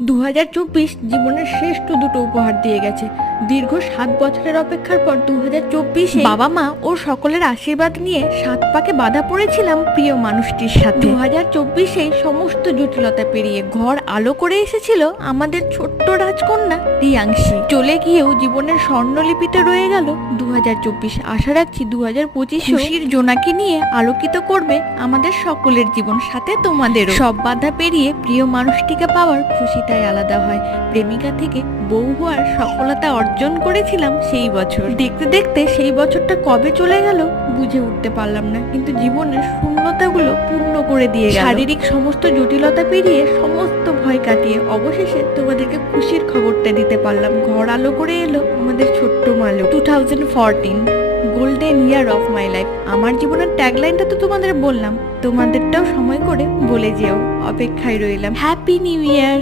2024 জীবনের শ্রেষ্ঠ দুটো উপহার দিয়ে গেছে। দীর্ঘ 7 বছরের অপেক্ষার পর 2024-এ বাবা মা ও সকলের আশীর্বাদ নিয়ে 7 পাকে বাঁধা পড়েছিলাম প্রিয় মানুষটির সাথে। 2024-এ সমস্ত জটিলতা পেরিয়ে ঘর আলো করে এসেছিল আমাদের ছোট্ট রাজকন্যা রিয়াংশী। চলে গিয়েও জীবনের স্বর্ণলিপিতে রয়ে গেল 2024। আশা রাখছি 2025 খুশির জোনাকি নিয়ে আলোকিত করবে আমাদের সকলের জীবন, সাথে তোমাদেরও। সব বাধা পেরিয়ে প্রিয় মানুষটিকে পাওয়ার খুশিটাই আলাদা হয়। প্রেমিকা থেকে বউ হওয়ার সফলতা অর্জন করেছিলাম সেই বছর। দেখতে দেখতে সেই বছরটা কবে চলে গেল বুঝে উঠতে পারলাম না, কিন্তু জীবনের শূন্যতাগুলো পূর্ণ করে দিয়ে গেল। শারীরিক সমস্ত জটিলতা পেরিয়ে সমস্ত ভয় কাটিয়ে অবশেষে তোমাদেরকে খুশির খবরটা দিতে পারলাম। ঘর আলো করে এলো আমাদের ছোট্ট মালু। 2014 golden year of my life. আমার জীবনের ট্যাগলাইনটা তো তোমাদের বললাম, তোমাদেরটাও সময় করে বলে যেও। অপেক্ষায় রইলাম। Happy new year.